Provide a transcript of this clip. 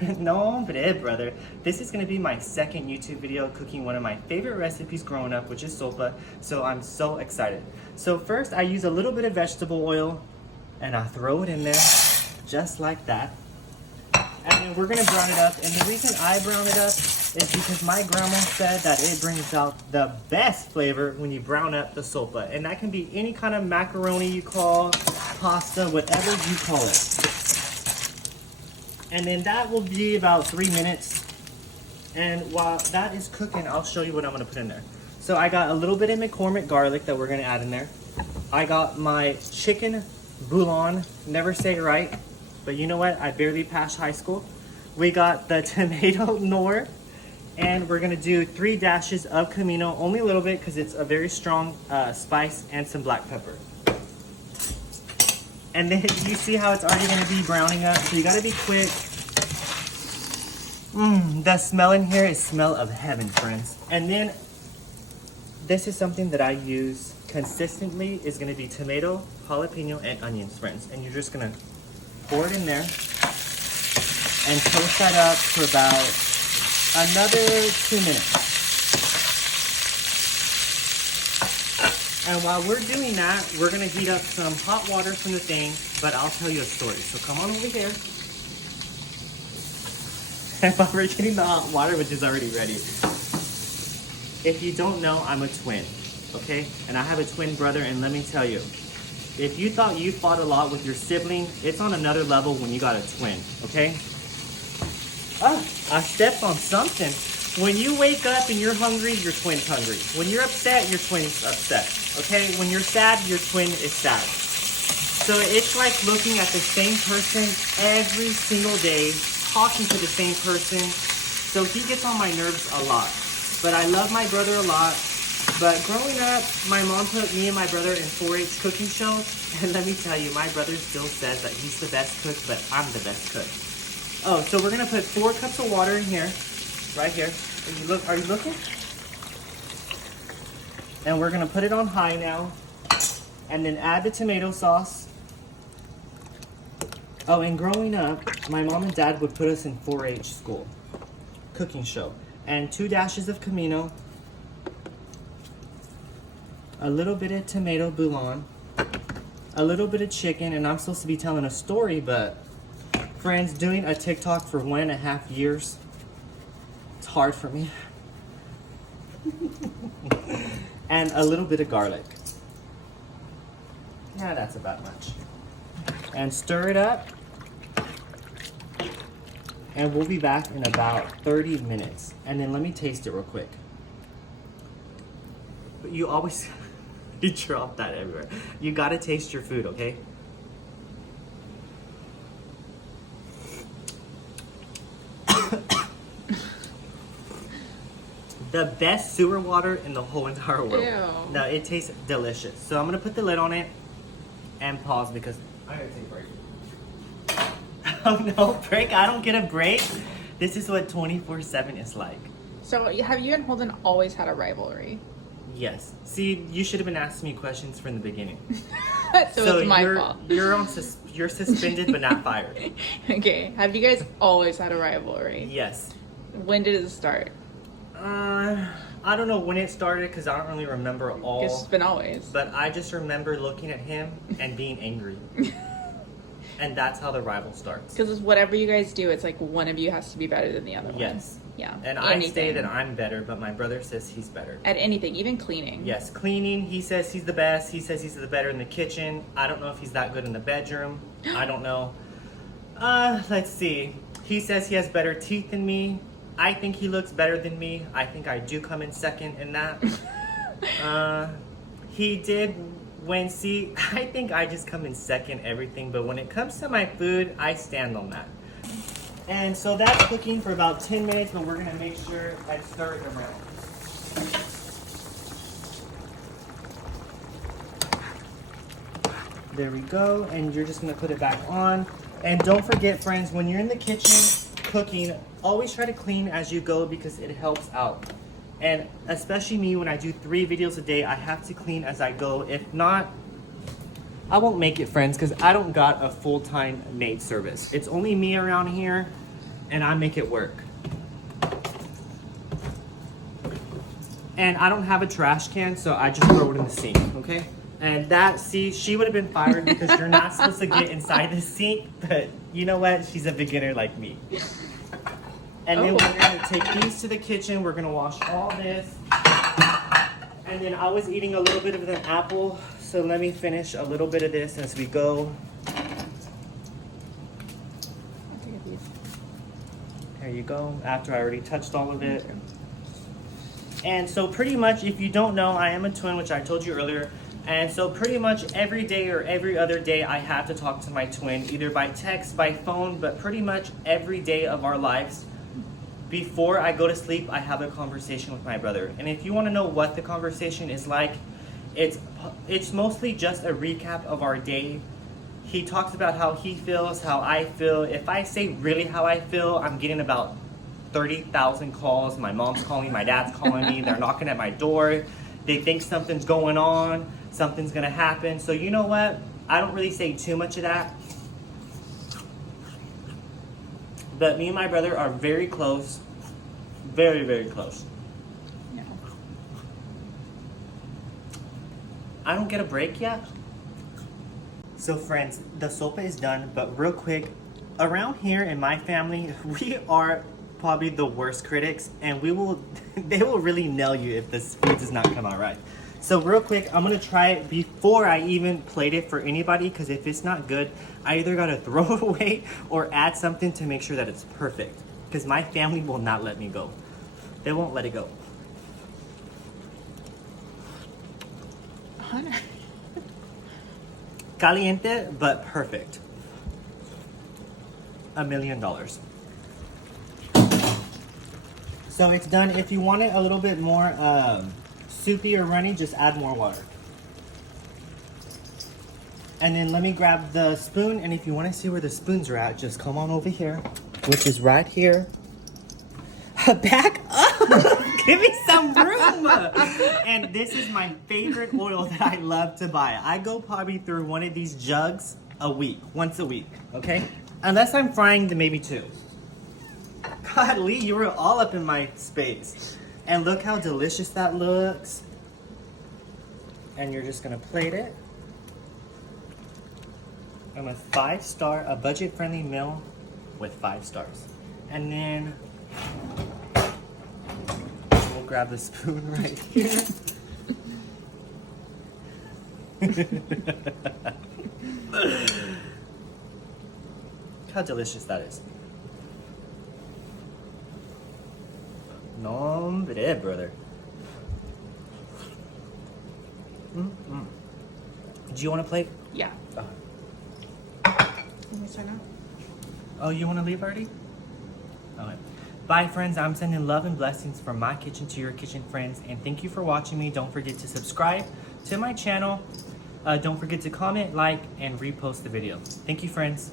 No, hombre, brother. This is gonna be my second YouTube video cooking one of my favorite recipes growing up, which is sopa. So I'm so excited. So first I use a little bit of vegetable oil and I throw it in there just like that. And then we're gonna brown it up. And the reason I brown it up is because my grandma said that it brings out the best flavor when you brown up the sopa. And that can be any kind of macaroni you call, pasta, whatever you call it. And then that will be about 3 minutes. And while that is cooking, I'll show you what I'm gonna put in there. So I got a little bit of McCormick garlic that we're gonna add in there. I got my chicken bouillon, never say it right, but you know what? I barely passed high school. We got the tomato nor, and we're gonna do 3 dashes of comino, only a little bit because it's a very strong spice, and some black pepper. And then you see how it's already gonna be browning up, so you gotta be quick. The smell in here is smell of heaven, friends. And then this is something that I use consistently, is gonna be tomato, jalapeno, and onions, friends. And you're just gonna pour it in there and toast that up for about another 2 minutes. And while we're doing that, we're gonna heat up some hot water from the thing, but I'll tell you a story. So come on over here. And while we're getting the hot water, which is already ready. If you don't know, I'm a twin, okay? And I have a twin brother, and let me tell you, if you thought you fought a lot with your sibling, it's on another level when you got a twin, okay? Ah, I stepped on something. When you wake up and you're hungry, your twin's hungry. When you're upset, your twin's upset, okay? When you're sad, your twin is sad. So it's like looking at the same person every single day, talking to the same person. So he gets on my nerves a lot. But I love my brother a lot. But growing up, my mom put me and my brother in 4-H cooking shows. And let me tell you, my brother still says that he's the best cook, but I'm the best cook. Oh, so we're gonna put 4 cups of water in here, right here. Are you looking? And we're gonna put it on high now. And then add the tomato sauce. Oh, and growing up, my mom and dad would put us in 4-H school, cooking show. And 2 dashes of comino, a little bit of tomato bouillon, a little bit of chicken, and I'm supposed to be telling a story, but friends, doing a TikTok for 1.5 years, it's hard for me. And a little bit of garlic. Yeah, that's about much. And stir it up. And we'll be back in about 30 minutes. And then let me taste it real quick. But you always, you drop that everywhere. You gotta taste your food, okay? The best sewer water in the whole entire world. Ew. No, it tastes delicious. So I'm gonna put the lid on it and pause because I gotta take a break. Oh no, break? I don't get a break. This is what 24/7 is like. So have you and Holden always had a rivalry? Yes. See, you should have been asking me questions from the beginning. So it's my fault. You're suspended but not fired. Okay. Have you guys always had a rivalry? Yes. When did it start? I don't know when it started because I don't really remember all. It's been always. But I just remember looking at him and being angry. And that's how the rival starts. Because whatever you guys do, it's like one of you has to be better than the other one. Yes. Yeah. And I say that I'm better, but my brother says he's better. At anything, even cleaning. Yes, cleaning, he says he's the best. He says he's the better in the kitchen. I don't know if he's that good in the bedroom. I don't know. Let's see. He says he has better teeth than me. I think he looks better than me. I think I do come in second in that. He did I think I just come in second everything, but when it comes to my food, I stand on that. And so that's cooking for about 10 minutes, but we're gonna make sure I stir it around. There we go, and you're just gonna put it back on. And don't forget, friends, when you're in the kitchen cooking, always try to clean as you go because it helps out. And especially me, when I do 3 videos a day, I have to clean as I go. If not, I won't make it, friends, because I don't got a full-time maid service. It's only me around here, and I make it work. And I don't have a trash can, so I just throw it in the sink, okay? And that, see, she would have been fired because you're not supposed to get inside the sink, but you know what? She's a beginner like me. And then we're gonna take these to the kitchen. We're gonna wash all this. And then I was eating a little bit of an apple, so let me finish a little bit of this as we go. There you go, after I already touched all of it. And so pretty much, if you don't know, I am a twin, which I told you earlier. And so pretty much every day or every other day, I have to talk to my twin, either by text, by phone, but pretty much every day of our lives. Before I go to sleep, I have a conversation with my brother. And if you want to know what the conversation is like, it's mostly just a recap of our day. He talks about how he feels, how I feel. If I say really how I feel, I'm getting about 30,000 calls. My mom's calling, my dad's calling me, they're knocking at my door. They think something's going on, something's gonna happen. So you know what? I don't really say too much of that. But me and my brother are very close. Very, very close. No. I don't get a break yet. So friends, the sopa is done, but real quick, around here in my family, we are probably the worst critics, and they will really nail you if the food does not come out right. So real quick, I'm gonna try it before I even plate it for anybody, because if it's not good, I either gotta throw it away or add something to make sure that it's perfect, because my family will not let me go. They won't let it go. Hunter. Caliente, but perfect. $1 million. So it's done. If you want it a little bit more soupy or runny, just add more water. And then let me grab the spoon, and if you want to see where the spoons are at, just come on over here, which is right here. Back up! Give me some room! And this is my favorite oil that I love to buy. I go probably through one of these jugs a week, once a week, okay? Unless I'm frying, then maybe two. God, Lee, you were all up in my space. And look how delicious that looks. And you're just gonna plate it. I'm a 5-star, a budget-friendly meal with 5 stars. And then we'll grab the spoon right here. How delicious that is. Nombre, brother. Mm-mm. Do you want to plate? Yeah. Oh. Let me start now. Oh, you want to leave already? Okay. Bye, friends. I'm sending love and blessings from my kitchen to your kitchen, friends. And thank you for watching me. Don't forget to subscribe to my channel. Don't forget to comment, like, and repost the video. Thank you, friends.